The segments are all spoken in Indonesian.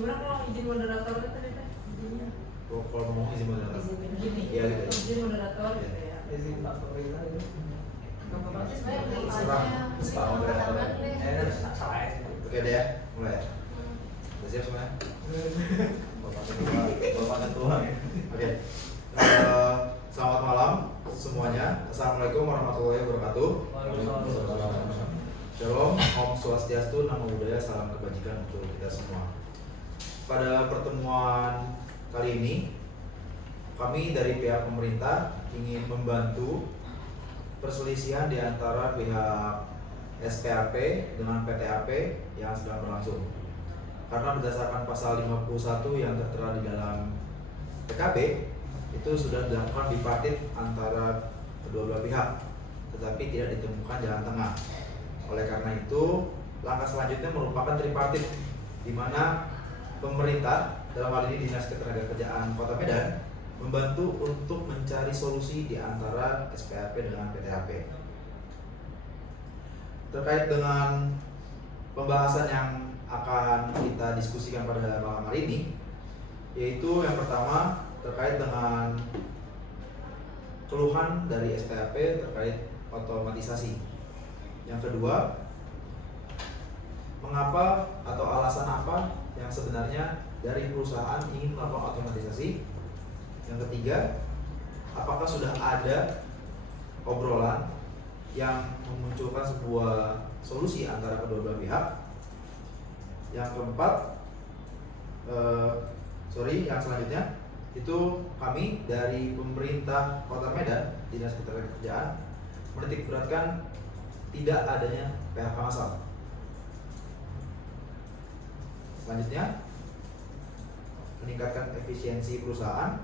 Gimana kalau izin moderator itu tadi teh? Izinnya? Kalau ngomong izin moderator. Gini. Iya gitu. Izin moderator gitu ya. Izin Pak Pemerintah itu. Gak apa-apa. Serang moderator. Salah ya. Oke deh ya, mulai ya. Udah siap semua? Bapak ketua. Oke. Selamat malam semuanya. Assalamualaikum warahmatullahi wabarakatuh. Shalom, Om Swastiastu, Namo Buddhaya, salam kebajikan untuk kita semua. Pada pertemuan kali ini, kami dari pihak pemerintah ingin membantu perselisihan di antara pihak SPAP dengan PTAP yang sedang berlangsung. Karena berdasarkan pasal 51 yang tertera di dalam PKB, itu sudah dilakukan bipartit antara kedua belah pihak, tetapi tidak ditemukan jalan tengah. Oleh karena itu, langkah selanjutnya merupakan tripartit, di mana pemerintah, dalam hal ini Dinas Ketenagakerjaan Kota Medan, membantu untuk mencari solusi di antara SPAP dengan PTAP. Terkait dengan pembahasan yang akan kita diskusikan pada malam hari ini, yaitu yang pertama terkait dengan keluhan dari SPAP terkait otomatisasi. Yang kedua, mengapa atau alasan apa yang sebenarnya dari perusahaan ingin melakukan otomatisasi. Yang ketiga, apakah sudah ada obrolan yang memunculkan sebuah solusi antara kedua belah pihak. Yang keempat, yang selanjutnya itu kami dari pemerintah Kota Medan, Dinas Ketenagakerjaan, menitik beratkan tidak adanya PHK massal. Selanjutnya, meningkatkan efisiensi perusahaan.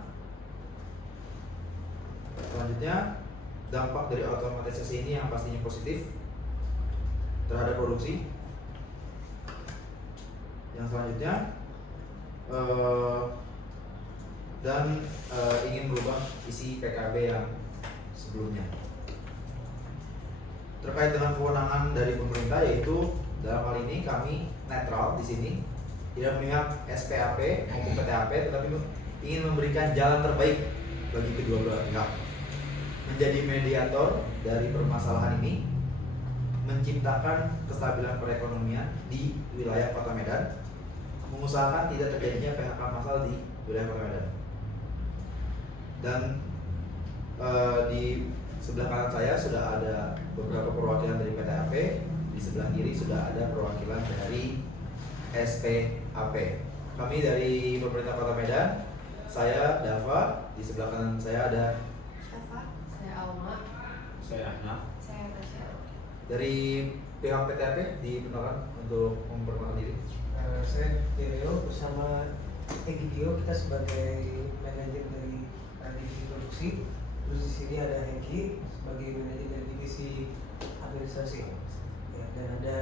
Selanjutnya, dampak dari otomatisasi ini yang pastinya positif terhadap produksi. Yang selanjutnya, ingin merubah isi PKB yang sebelumnya. Terkait dengan kewenangan dari pemerintah, yaitu dalam hal ini kami netral di sini, tidak memihak SPAP maupun PTAP, tetapi ingin memberikan jalan terbaik bagi kedua belah pihak, menjadi mediator dari permasalahan ini, menciptakan kestabilan perekonomian di wilayah Kota Medan, mengusahakan tidak terjadinya PHK massal di wilayah Kota Medan. Dan di sebelah kanan saya sudah ada beberapa perwakilan dari PTAP, di sebelah kiri sudah ada perwakilan dari SPAP. Kami dari pemerintah Kota Medan, saya Dava, di sebelah kanan saya ada Syafa, saya Alma, Saya Ahnaf. saya Tasya. dari pihak PTAP diperkenalkan untuk memperkenalkan diri. Saya Tireo bersama Egidio, kita sebagai manajer dari divisi produksi. Terus di sini ada Hengki sebagai manajer dari divisi administrasi. Ya, dan ada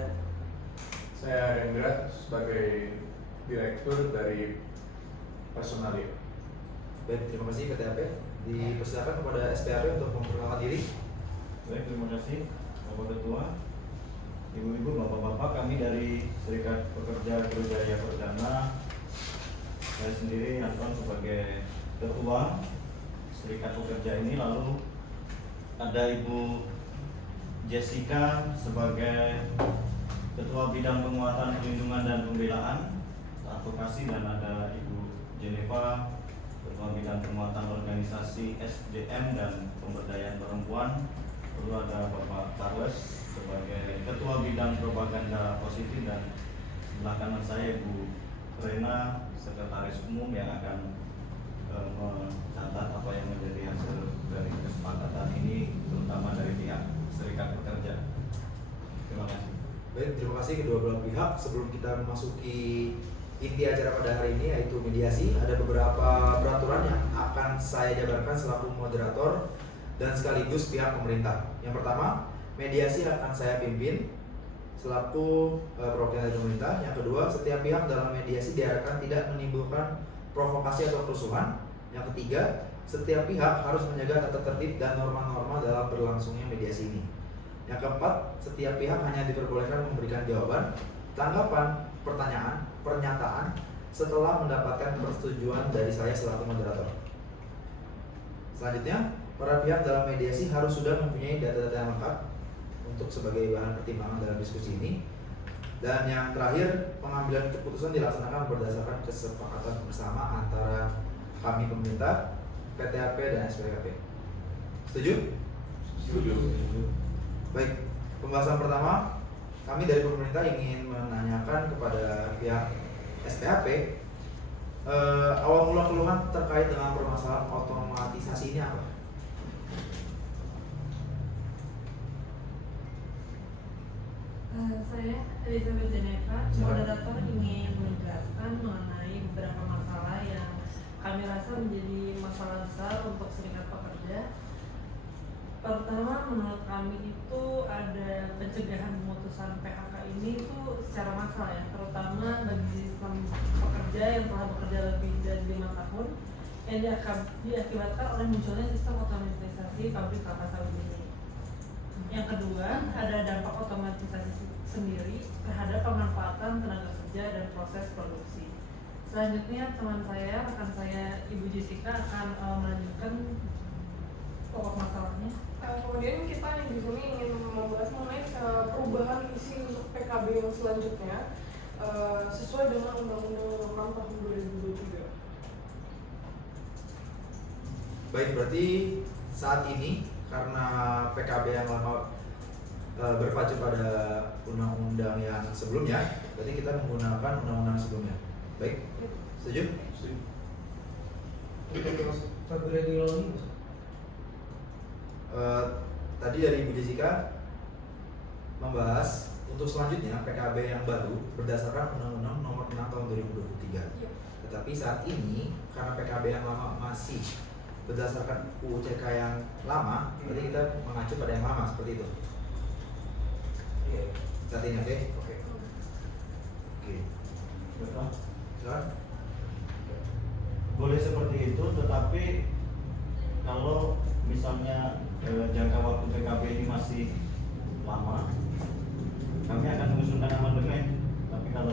Saya Rendra sebagai direktur dari personalia. Baik, terima kasih PTAP. Dipersilakan kepada SPAP untuk memperkenalkan diri. Baik, terima kasih Bapak Ketua, Ibu-ibu, Bapak-bapak, kami dari Serikat Pekerja Kerjaya Perdana. Saya sendiri Anton sebagai Ketua Serikat Pekerja ini, lalu ada Ibu Jessica sebagai Ketua Bidang Penguatan Perlindungan dan Pembelaan Advokasi, dan ada Ibu Jeneva Ketua Bidang Penguatan Organisasi SDM dan Pemberdayaan Perempuan. Lalu ada Bapak Charles sebagai Ketua Bidang Propaganda Positif, dan sebelah kanan saya Ibu Rena, Sekretaris Umum yang akan mencatat apa yang menjadi hasil dari kesepakatan ini, terutama dari pihak Serikat Pekerja. Terima kasih. Baik, terima kasih kedua belah pihak. Sebelum kita memasuki inti acara pada hari ini, yaitu mediasi, ada beberapa peraturan yang akan saya jabarkan selaku moderator dan sekaligus pihak pemerintah. Yang pertama, mediasi akan saya pimpin selaku perwakilan dari pemerintah. Yang kedua, setiap pihak dalam mediasi diharapkan tidak menimbulkan provokasi atau kerusuhan. Yang ketiga, setiap pihak harus menjaga tata tertib dan norma-norma dalam berlangsungnya mediasi ini. Yang keempat, setiap pihak hanya diperbolehkan memberikan jawaban, tanggapan, pertanyaan, pernyataan, setelah mendapatkan persetujuan dari saya selaku moderator. Selanjutnya, para pihak dalam mediasi harus sudah mempunyai data-data yang lengkap untuk sebagai bahan pertimbangan dalam diskusi ini. Dan yang terakhir, pengambilan keputusan dilaksanakan berdasarkan kesepakatan bersama antara kami pemerintah, PTAP dan SPKP. Setuju? Setuju. Baik, pembahasan pertama, kami dari pemerintah ingin menanyakan kepada pihak SPHP awal mula keluhan terkait dengan permasalahan otomatisasi ini apa? Saya Elizabeth Jeneva, moderator ingin menjelaskan mengenai beberapa masalah yang kami rasa menjadi masalah besar untuk serikat pekerja. Pertama, menurut kami itu ada pencegahan pemutusan PHK ini itu secara massal ya, terutama bagi sistem pekerja yang telah bekerja lebih dari 5 tahun yang diakibatkan oleh munculnya sistem otomatisasi pabrik kelapa sawit ini. Yang kedua, ada dampak otomatisasi sendiri terhadap pemanfaatan tenaga kerja dan proses produksi. Selanjutnya, rekan saya Ibu Jessica akan melanjutkan pokok masalahnya. Kemudian kita di sini ingin membahas mengenai perubahan isi untuk PKB yang selanjutnya sesuai dengan Undang-Undang 6 tahun 2023. Baik, berarti saat ini karena PKB yang lama berpacu pada undang-undang yang sebelumnya, berarti kita menggunakan undang-undang sebelumnya. Baik, setuju? Setuju. Apabila diulangi, Tadi dari Ibu Jessica membahas untuk selanjutnya PKB yang baru berdasarkan Undang-Undang Nomor 6 Tahun 2023. Iya. Tetapi saat ini karena PKB yang lama masih berdasarkan UU CK yang lama, berarti kita mengacu pada yang lama seperti itu. iya. Saat ini, oke? Oke. Oke. Betul. Silakan. Boleh seperti itu, tetapi kalau misalnya jangka waktu PKB ini masih lama, kami akan mengusulkan amandemen. Tapi kalau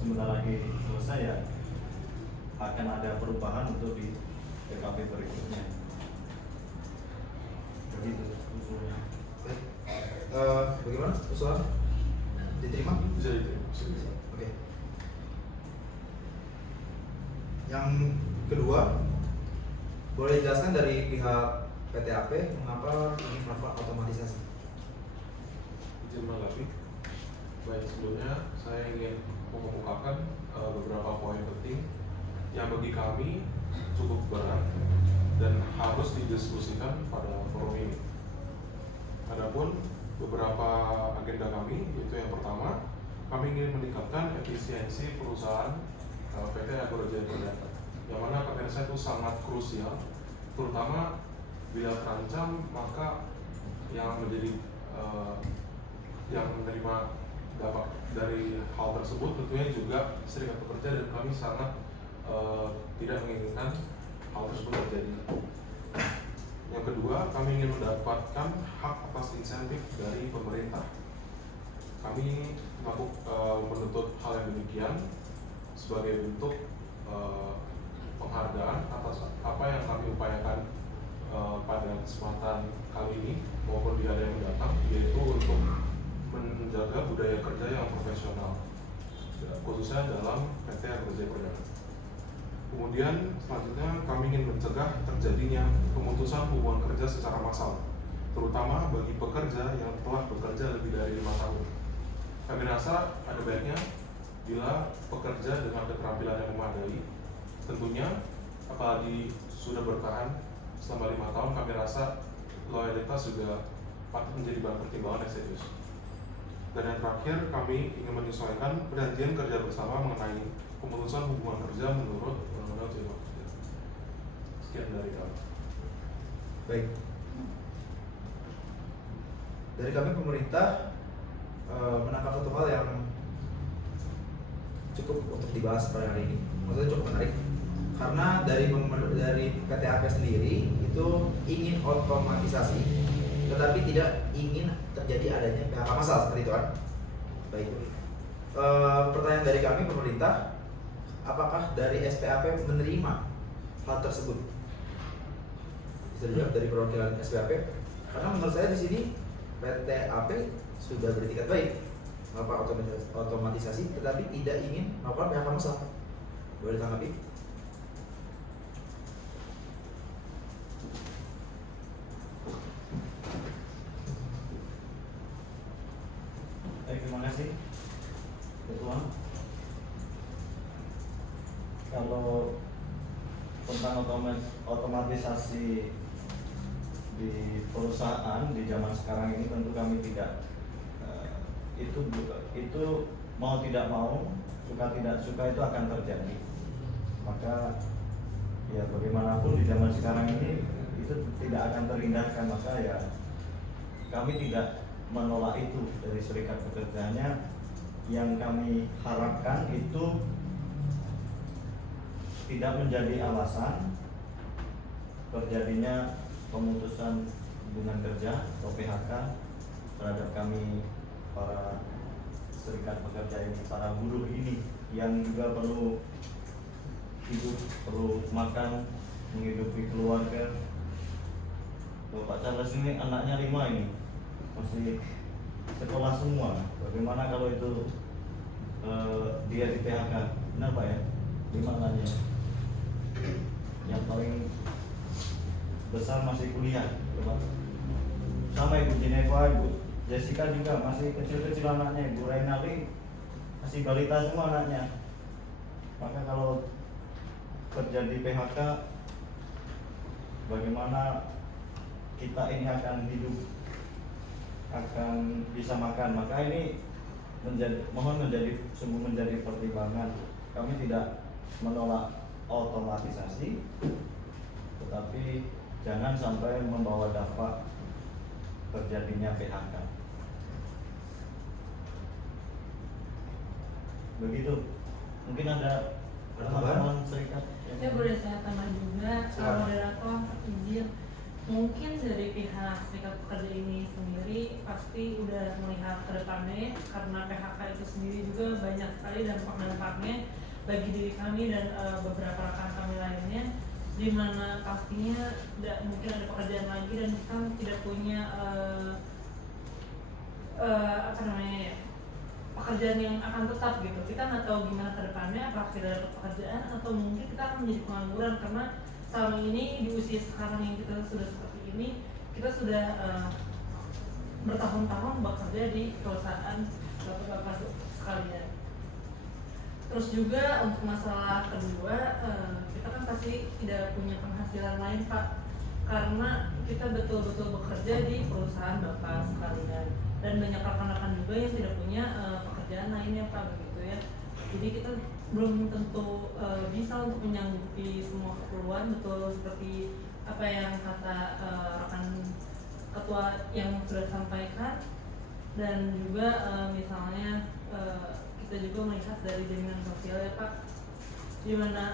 sebentar lagi selesai ya akan ada perubahan untuk di PKB berikutnya. Begitu usulnya. Baik. Bagaimana usulan? Diterima? Bisa diterima. Oke. Yang kedua, boleh dijelaskan dari pihak PTAP mengapa ingin melakukan otomatisasi? Izin menanggapi. Baik, sebelumnya saya ingin mengemukakan beberapa poin penting yang bagi kami cukup berat dan harus didiskusikan pada forum ini. Adapun beberapa agenda kami, yaitu yang pertama, kami ingin meningkatkan efisiensi perusahaan PT Agro Jaya Perdana, yang mana kami rasa itu sangat krusial, terutama bila terancam, maka yang menjadi yang menerima dampak dari hal tersebut tentunya juga serikat pekerja, dan kami sangat tidak menginginkan hal tersebut terjadi. Yang kedua, kami ingin mendapatkan hak atas insentif dari pemerintah. Kami menuntut hal yang demikian sebagai bentuk penghargaan atas apa yang kami upayakan pada kesempatan kali ini maupun di hari yang mendatang, yaitu untuk menjaga budaya kerja yang profesional, khususnya dalam PT Agro Jaya Perdana. Kemudian selanjutnya kami ingin mencegah terjadinya pemutusan hubungan kerja secara massal, terutama bagi pekerja yang telah bekerja lebih dari 5 tahun. Kami rasa ada baiknya bila pekerja dengan keterampilan yang memadai, tentunya apalagi sudah bertahan selama 5 tahun, kami rasa loyalitas juga patut menjadi bahan pertimbangan yang serius. Dan yang terakhir, kami ingin menyesuaikan perjanjian kerja bersama mengenai pemutusan hubungan kerja menurut Undang-Undang Cipta Kerja. Sekian dari kami. Baik. Dari kami pemerintah menangkap satu hal yang cukup untuk dibahas pada hari ini. Maksudnya cukup menarik. Karena dari PTAP sendiri itu ingin otomatisasi, tetapi tidak ingin terjadi adanya PHK massal seperti itu kan. Baik. Pertanyaan dari kami pemerintah, apakah dari SPAP menerima hal tersebut? Bisa dijawab dari perwakilan SPAP? Karena menurut saya di sini PT AP sudah beretikat baik melakukan otomatisasi, tetapi tidak ingin melakukan PHK massal. Boleh ditanggapi? Baik, terima kasih Ketua. Kalau tentang otomatisasi di perusahaan di zaman sekarang ini tentu kami tidak itu mau tidak mau, suka tidak suka itu akan terjadi. Maka ya bagaimanapun di zaman sekarang ini itu tidak akan terhindarkan, maka ya kami tidak menolak itu dari serikat pekerjanya. Yang kami harapkan itu tidak menjadi alasan terjadinya pemutusan hubungan kerja atau PHK terhadap kami para serikat pekerja ini, para buruh ini yang juga perlu hidup, perlu makan, menghidupi keluarga. Bapak Charles ini anaknya 5 ini, masih sekolah semua. Bagaimana kalau itu dia di PHK? Benar Pak ya? 5 anaknya. Yang paling besar masih kuliah, Pak. Sama Ibu Geneva, Ibu Jessica juga masih kecil-kecil anaknya. Ibu Renali masih balita semua anaknya. Maka kalau terjadi PHK, bagaimana kita ini akan hidup, akan bisa makan? Maka ini mohon sungguh menjadi pertimbangan. Kami tidak menolak otomatisasi, tetapi jangan sampai membawa dampak terjadinya PHK. Begitu. Mungkin ada teman-teman serikat yang Ya boleh saya tambah juga, moderator izin. Mungkin dari pihak serikat pekerja ini sendiri pasti udah melihat ke depannya, karena PHK itu sendiri juga banyak sekali dampak-dampaknya bagi diri kami dan beberapa rekan kami lainnya, di mana pastinya tidak mungkin ada pekerjaan lagi dan kita tidak punya pekerjaan yang akan tetap gitu. Kita nggak tahu gimana ke depannya, apakah kita dapat pekerjaan atau mungkin kita akan menjadi pengangguran, karena selama ini di usia sekarang yang kita sudah seperti ini, kita sudah bertahun-tahun bekerja di perusahaan bapak-bapak sekalian. Terus juga untuk masalah kedua, kita kan pasti tidak punya penghasilan lain Pak, karena kita betul-betul bekerja di perusahaan bapak sekalian, dan banyak rekan-rekan juga yang tidak punya pekerjaan lainnya Pak, begitu ya. Jadi kita belum tentu bisa untuk menyanggupi semua keperluan, betul seperti apa yang kata rekan ketua yang sudah disampaikan. Dan juga misalnya kita juga melihat dari jaminan sosial ya Pak, dimana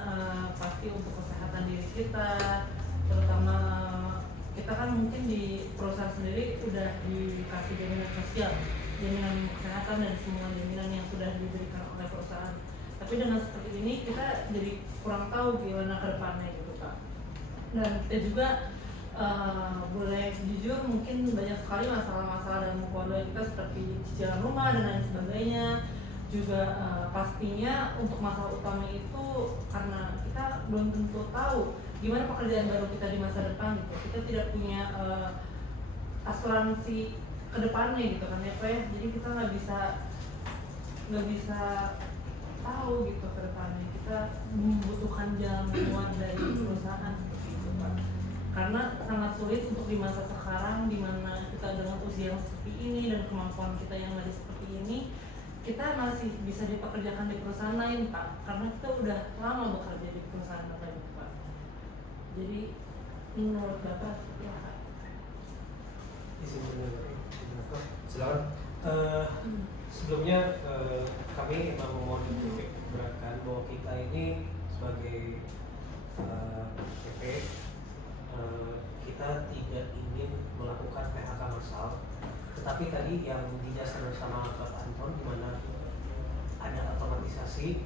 pasti untuk kesehatan diri kita, terutama kita kan mungkin di perusahaan sendiri udah dikasih jaminan sosial, jaminan kesehatan dan semua jaminan yang sudah diberikan oleh perusahaan. Tapi dengan seperti ini kita jadi kurang tahu gimana ke depannya gitu Pak. Dan kita juga boleh jujur mungkin banyak sekali masalah-masalah dalam keluarga kita, seperti cicilan rumah dan lain sebagainya. Juga pastinya untuk masalah utama itu karena kita belum tentu tahu gimana pekerjaan baru kita di masa depan gitu. Kita tidak punya asuransi ke depannya gitu kan ya Pak ya. Jadi kita nggak bisa tahu gitu ke depannya. Kita membutuhkan jalan keluar dari perusahaan seperti itu Pak. Karena sangat sulit untuk di masa sekarang, di mana kita dengan usia yang seperti ini dan kemampuan kita yang masih seperti ini, kita masih bisa dipekerjakan di perusahaan lain Pak, karena kita udah lama bekerja di perusahaan lain Pak. Jadi menurut Bapak seperti apa? Silakan. Sebelumnya kami memang memohon titik beratkan bahwa kita ini sebagai PP kita tidak ingin melakukan PHK massal, tetapi tadi yang dijelaskan bersama Bapak Anton di mana ada otomatisasi,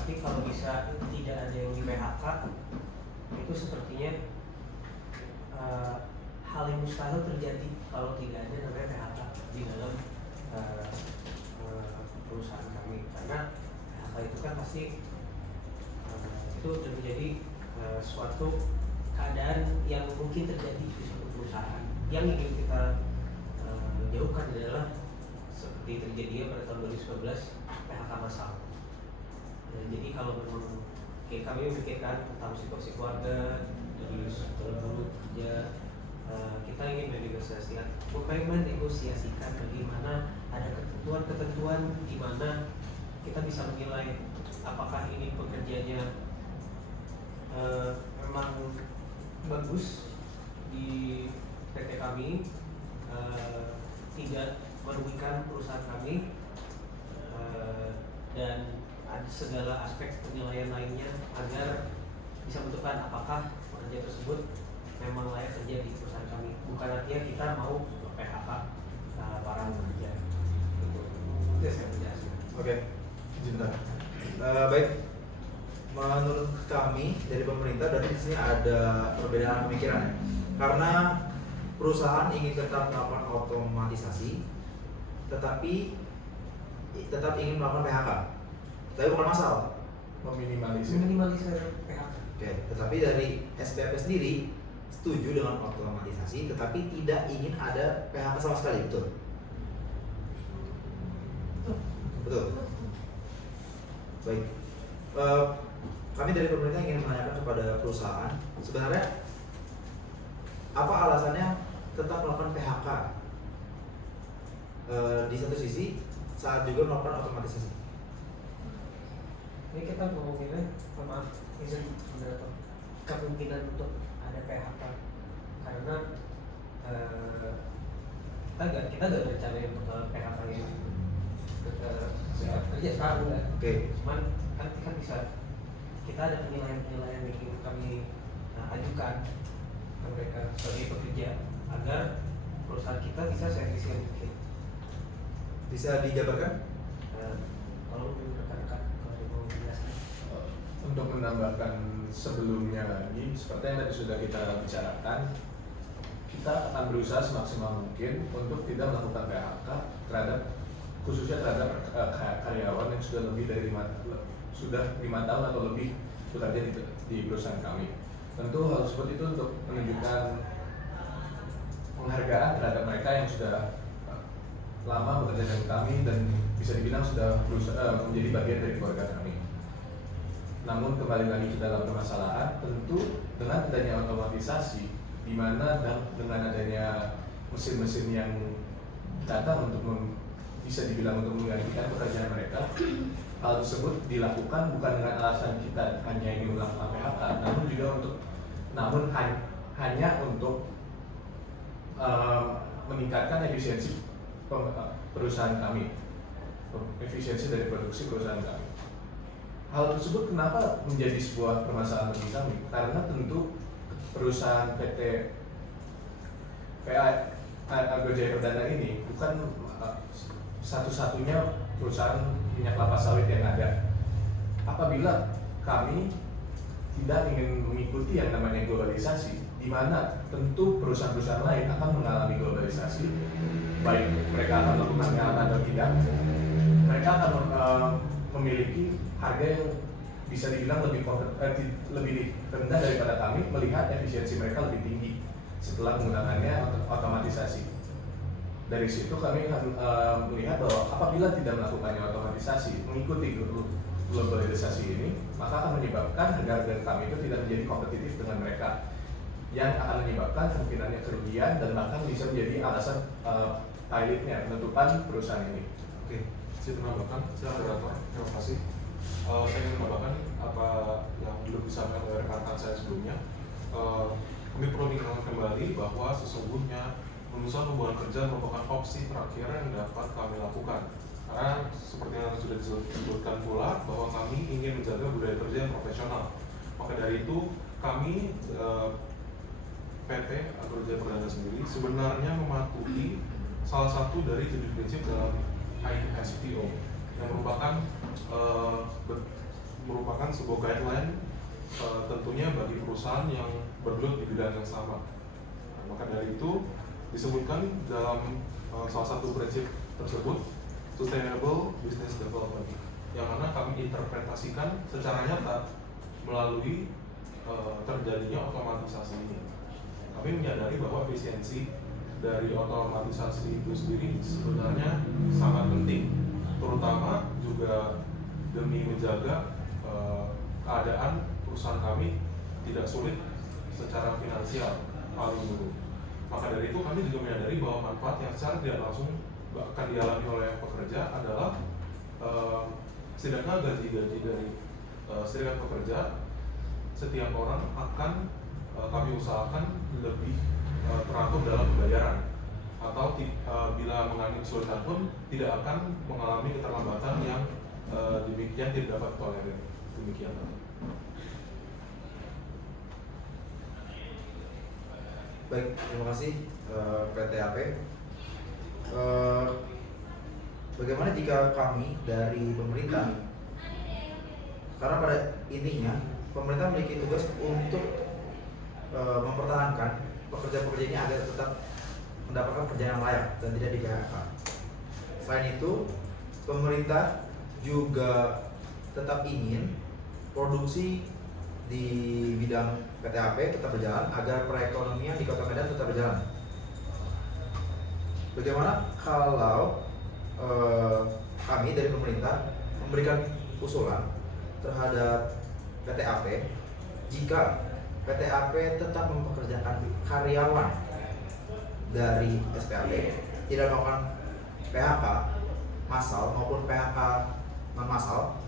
tapi kalau bisa tidak ada yang di PHK itu sepertinya hal yang mustahil terjadi kalau tidak ada namanya PHK di dalam perusahaan kami, karena PHK itu kan pasti itu menjadi suatu keadaan yang mungkin terjadi di suatu perusahaan. Yang ingin kita jauhkan adalah seperti terjadinya pada tahun 2019 PHK massal. Jadi kalau memang kami memikirkan tentang situasi keluarga dari dulu kerja, kita ingin menegosiasikan bagaimana ada ketentuan-ketentuan di mana kita bisa menilai apakah ini pekerjaannya memang bagus di PT kami, tidak merugikan perusahaan kami, dan ada segala aspek penilaian lainnya agar bisa menentukan apakah pekerja tersebut memang layak kerja di perusahaan kami. Bukan artinya kita mau PHK para pekerja. Itu saya menjelaskan. Oke, sebentar. Baik, menurut kami dari pemerintah dari sini ada perbedaan pemikiran ya. Karena perusahaan ingin tetap melakukan otomatisasi, tetapi tetap ingin melakukan PHK. Tapi bukan masalah. Meminimalisir. PHK. Oke, tetapi dari SPP sendiri setuju dengan otomatisasi, tetapi tidak ingin ada PHK sama sekali, betul? Betul. Baik. Kami dari pemerintah ingin menanyakan kepada perusahaan, sebenarnya apa alasannya tetap melakukan PHK? Di satu sisi saat juga melakukan otomatisasi. Ini kita ngomonginnya, maaf, izin moderator, kemungkinan untuk ada PHK karena kita nggak berencana untuk PHK yang kerja sekarang kan. Oke. Cuman kan bisa kita ada penilaian yang ingin kami ajukan ke mereka sebagai pekerja agar perusahaan kita bisa seefisien mungkin. Bisa dijabarkan? Kalau rekan-rekan kalau mau menjelaskan. Untuk menambahkan sebelumnya lagi, seperti yang tadi sudah kita bicarakan, kita akan berusaha semaksimal mungkin untuk tidak melakukan PHK khususnya terhadap karyawan yang sudah lebih dari 5 tahun atau lebih bekerja di perusahaan kami. Tentu hal seperti itu untuk menunjukkan penghargaan terhadap mereka yang sudah lama bekerja dengan kami dan bisa dibilang sudah menjadi bagian dari keluarga kami. Namun kembali lagi ke dalam permasalahan, tentu dengan adanya otomatisasi, di mana dengan adanya mesin-mesin yang datang untuk bisa dibilang untuk menggantikan pekerjaan mereka, hal tersebut dilakukan bukan dengan alasan kita hanya ingin melakukan PHK, namun hanya untuk meningkatkan efisiensi perusahaan kami, efisiensi dari produksi perusahaan kami. Hal tersebut kenapa menjadi sebuah permasalahan bagi kami? Karena tentu perusahaan PT PA Agrojaya Perdana ini bukan satu-satunya perusahaan minyak kelapa sawit yang ada. Apabila kami tidak ingin mengikuti yang namanya globalisasi, di mana tentu perusahaan-perusahaan lain akan mengalami globalisasi, baik mereka akan melakukan PHK atau tidak, mereka akan memiliki harga yang bisa dibilang lebih rendah daripada kami, melihat efisiensi mereka lebih tinggi setelah menggunakannya otomatisasi. Dari situ kami akan melihat bahwa apabila tidak melakukannya otomatisasi, mengikuti globalisasi ini, maka akan menyebabkan harga-harga kami itu tidak menjadi kompetitif dengan mereka, yang akan menyebabkan kemungkinannya kerugian dan bahkan bisa menjadi alasan pilotnya penutupan perusahaan ini. Oke. Saya menambahkan, terima kasih. Saya ingin menambahkan apa yang belum disampaikan oleh rekan-rekan saya sebelumnya. Kami perlu mengingatkan kembali bahwa sesungguhnya lulusan hubungan kerja merupakan opsi terakhir yang dapat kami lakukan. Karena seperti yang sudah disebutkan pula bahwa kami ingin menjaga budaya kerja yang profesional. Maka dari itu kami PT Agrojaya Perdana sendiri sebenarnya mematuhi salah satu dari 7 prinsip dalam ISPO yang merupakan merupakan sebuah guideline tentunya bagi perusahaan yang bergelut di bidang yang sama. Nah, maka dari itu disebutkan dalam salah satu prinsip tersebut Sustainable Business Development, yang mana kami interpretasikan secara nyata melalui terjadinya otomatisasi ini. Kami menyadari bahwa efisiensi dari otomatisasi itu sendiri sebenarnya sangat penting, terutama juga demi menjaga keadaan perusahaan kami tidak sulit secara finansial paling dulu. Maka dari itu kami juga menyadari bahwa manfaat yang secara tidak langsung akan dialami oleh pekerja adalah setidaknya gaji-gaji dari serikat pekerja setiap orang akan kami usahakan lebih teratur dalam pembayaran, atau bila mengalami kesulitan pun tidak akan mengalami keterlambatan yang demikian tidak dapat tolerir. Demikian. Baik, terima kasih PT AP. Bagaimana jika kami dari pemerintah, karena pada intinya pemerintah memiliki tugas untuk mempertahankan pekerja-pekerja ini agar tetap mendapatkan pekerjaan yang layak dan tidak di-PHK. Selain itu, pemerintah juga tetap ingin produksi di bidang PT AP tetap berjalan agar perekonomian di Kota Medan tetap berjalan. Bagaimana kalau kami dari pemerintah memberikan usulan terhadap PT AP jika PT AP tetap mempekerjakan karyawan dari SPAP, tidak melakukan PHK massal maupun PHK non massal,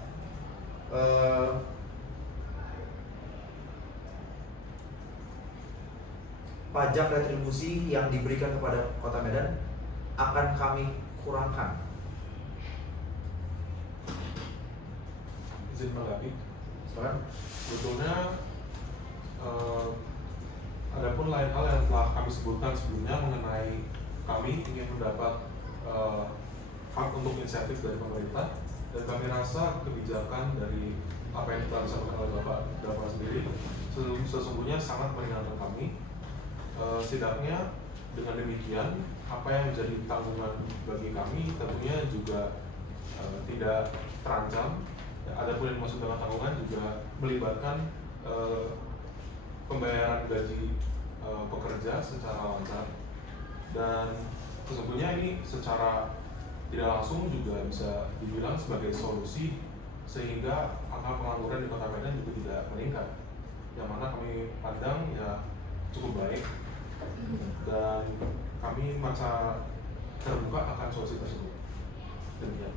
pajak retribusi yang diberikan kepada Kota Medan akan kami kurangkan. Izin menanggapi. Silakan. Sebetulnya adapun lain hal yang telah kami sebutkan sebelumnya mengenai kami ingin mendapat hak untuk insentif dari pemerintah, dan kami rasa kebijakan dari apa yang telah disampaikan oleh Bapak sendiri sesungguhnya sangat meringankan kami. Setidaknya dengan demikian apa yang menjadi tanggungan bagi kami tentunya juga tidak terancam. Adapun yang dimaksud dengan tanggungan juga melibatkan pembayaran gaji pekerja secara lancar, dan sesungguhnya ini secara tidak langsung juga bisa dibilang sebagai solusi sehingga angka pengangguran di Kota Medan juga tidak meningkat, yang mana kami pandang ya cukup baik, dan kami merasa terbuka akan solusi tersebut. Demikian.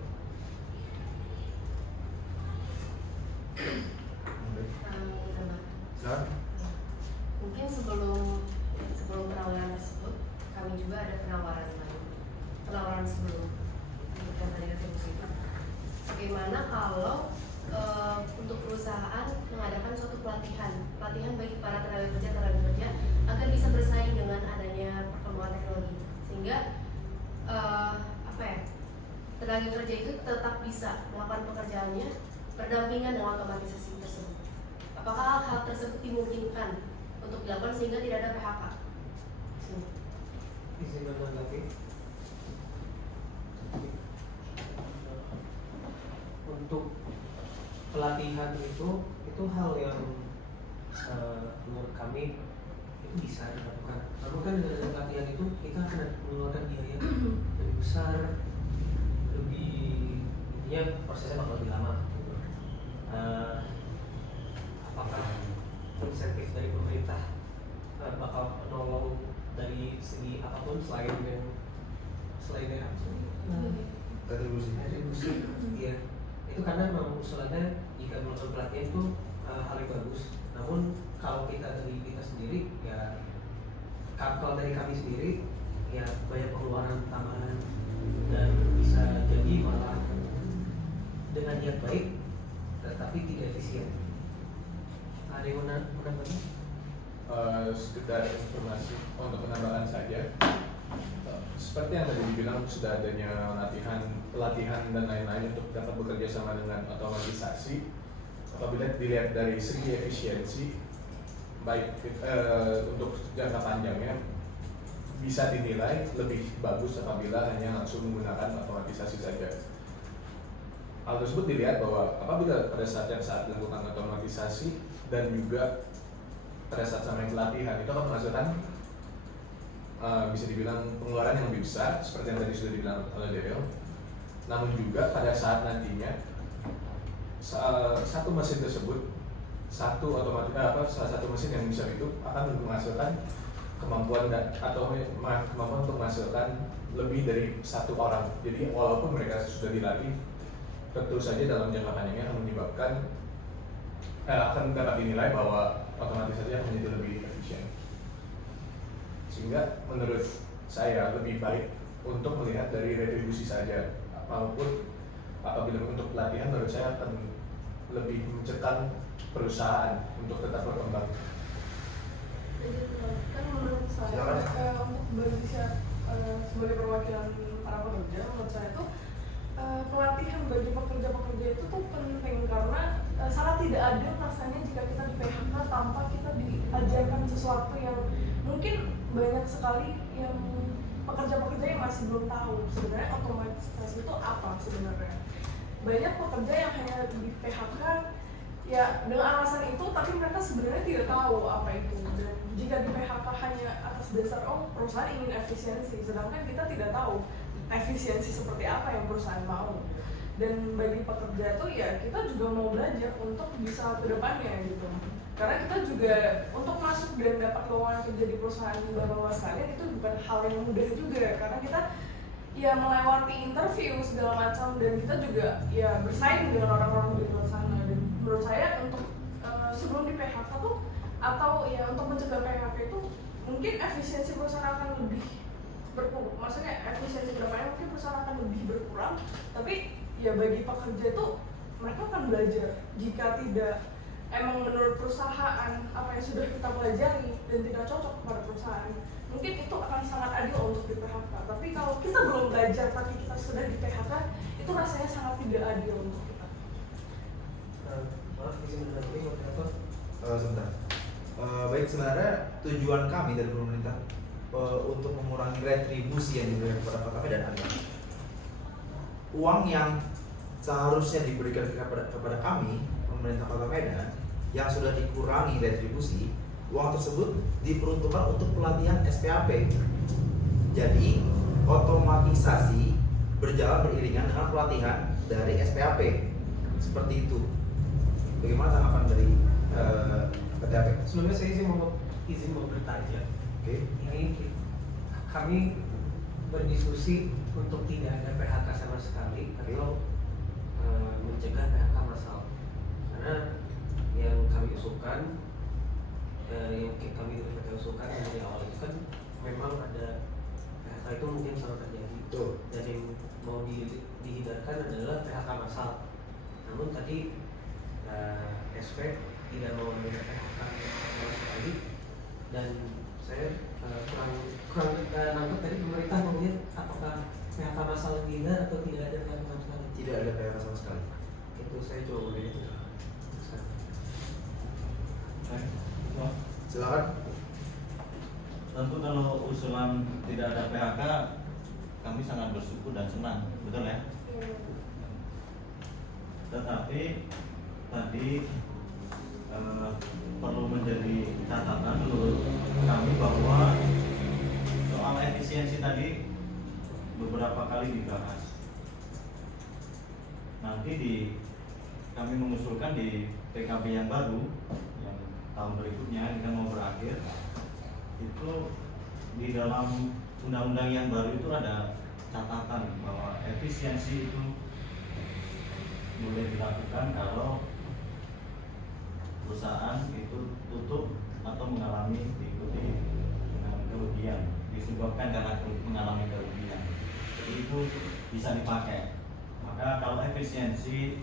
Mungkin sebelum penawaran tersebut, kami juga ada penawaran sebelum diberikan tadi retribusi itu. Bagaimana kalau untuk perusahaan mengadakan suatu pelatihan bagi para tenaga kerja agar bisa bersaing dengan adanya perkembangan teknologi, sehingga tenaga kerja itu tetap bisa melakukan pekerjaannya berdampingan dengan otomatisasi tersebut. Apakah hal tersebut dimungkinkan untuk dilakukan sehingga tidak ada PHK? Izin menanggapi. Untuk pelatihan itu hal yang menurut kami itu bisa dilakukan. Namun kan dengan pelatihan itu kita akan mengeluarkan biaya lebih besar, intinya prosesnya bakal lebih lama. Apakah insentif dari pemerintah bakal menolong dari segi apapun selain dari apa sih? Retribusi. Iya. Itu karena memang usulannya jika melakukan pelatihan itu hal yang bagus. Namun kalau kita dari kita sendiri ya, kalau dari kami sendiri ya banyak pengeluaran tambahan dan bisa jadi malah dengan niat baik tetapi tidak efisien. Ada yang menambahkan? Sekedar informasi untuk penambahan saja. Seperti yang tadi dibilang, sudah adanya pelatihan dan lain-lain untuk dapat bekerja sama dengan otomatisasi. apabila dilihat dari segi efisiensi, baik untuk jangka panjangnya bisa dinilai lebih bagus apabila hanya langsung menggunakan otomatisasi saja. Hal tersebut dilihat bahwa apabila pada saat dilakukan otomatisasi dan juga pada saat sama pelatihan itu akan menghasilkan bisa dibilang pengeluaran yang lebih besar seperti yang tadi sudah dibilang oleh Daryl. Namun juga pada saat nantinya satu mesin tersebut salah satu mesin yang bisa itu akan menghasilkan kemampuan untuk menghasilkan lebih dari satu orang. Jadi walaupun mereka sudah dilatih, tentu saja dalam jangka panjangnya akan menyebabkan akan dapat dinilai bahwa otomatisasi akan menjadi lebih efisien. Sehingga menurut saya lebih baik untuk melihat dari retribusi saja, maupun apabila untuk pelatihan menurut saya akan lebih mencegah perusahaan untuk tetap berkembang. Kan menurut saya untuk berbicara sebagai perwakilan para pekerja, menurut saya itu pelatihan bagi pekerja-pekerja itu tuh penting karena sangat tidak adil rasanya jika kita di PHK tanpa kita diajarkan sesuatu yang mungkin banyak sekali yang pekerja-pekerja yang masih belum tahu sebenarnya otomatisasi itu apa sebenarnya. Banyak pekerja yang hanya di PHK ya dengan alasan itu, tapi mereka sebenarnya tidak tahu apa itu. Dan jika di PHK hanya atas dasar perusahaan ingin efisiensi, sedangkan kita tidak tahu efisiensi seperti apa yang perusahaan mau. Dan bagi pekerja itu ya kita juga mau belajar untuk bisa ke depannya gitu. Karena kita juga untuk masuk dan dapat lowongan kerja di perusahaan bawah sekalian itu bukan hal yang mudah juga, karena kita ya melewati interview segala macam dan kita juga ya bersaing dengan orang-orang di luar sana. Dan menurut saya untuk sebelum di PHK tuh atau ya untuk mencegah PHK itu mungkin efisiensi perusahaan akan lebih berkurang. Maksudnya efisiensi kedepannya mungkin perusahaan akan lebih berkurang, tapi ya bagi pekerja itu mereka akan belajar. Jika tidak emang menurut perusahaan apa yang sudah kita pelajari dan tidak cocok kepada perusahaan, mungkin itu akan sangat adil untuk di PHK. Tapi kalau kita belum belajar tapi kita sudah di PHK, itu rasanya sangat tidak adil untuk kita. Maaf, izin menanggapi moderator. Sebentar. Baik, sebenarnya tujuan kami dari pemerintah untuk mengurangi retribusi yang diberikan kepada Kota Medan adalah uang yang seharusnya diberikan kepada kami pemerintah Kota Medan yang sudah dikurangi retribusi, uang tersebut diperuntukkan untuk pelatihan SPAP. Jadi otomatisasi berjalan beriringan dengan pelatihan dari SPAP. Seperti itu. Bagaimana tanggapan dari PTAP? Sebelumnya saya izin mau bertanya. Oke. Ini kami berdiskusi untuk tidak ada PHK sama sekali atau mencegah PHK massal. Karena yang kami usulkan, usulkan dari awal itu kan memang ada PHK itu mungkin selalu terjadi. Betul. Dan yang mau dihindarkan adalah PHK massal. Namun tadi SP tidak mau ada PHK sama sekali, dan saya kurang nangkep tadi pemerintah melihat apakah PHK massal dihindar atau tidak ada PHK sama sekali. Tidak ada PHK sama sekali. Itu saya coba begitu. Silakan. Tentu kalau usulan tidak ada PHK, kami sangat bersyukur dan senang, betul ya? Tetapi tadi perlu menjadi catatan menurut kami bahwa soal efisiensi tadi beberapa kali dibahas. Nanti kami mengusulkan di PKB yang baru yang tahun berikutnya kita mau berakhir, itu di dalam undang-undang yang baru itu ada catatan bahwa efisiensi itu boleh dilakukan kalau perusahaan itu tutup atau mengalami diikuti dengan kerugian, disebabkan karena mengalami kerugian. Jadi itu bisa dipakai. Maka kalau efisiensi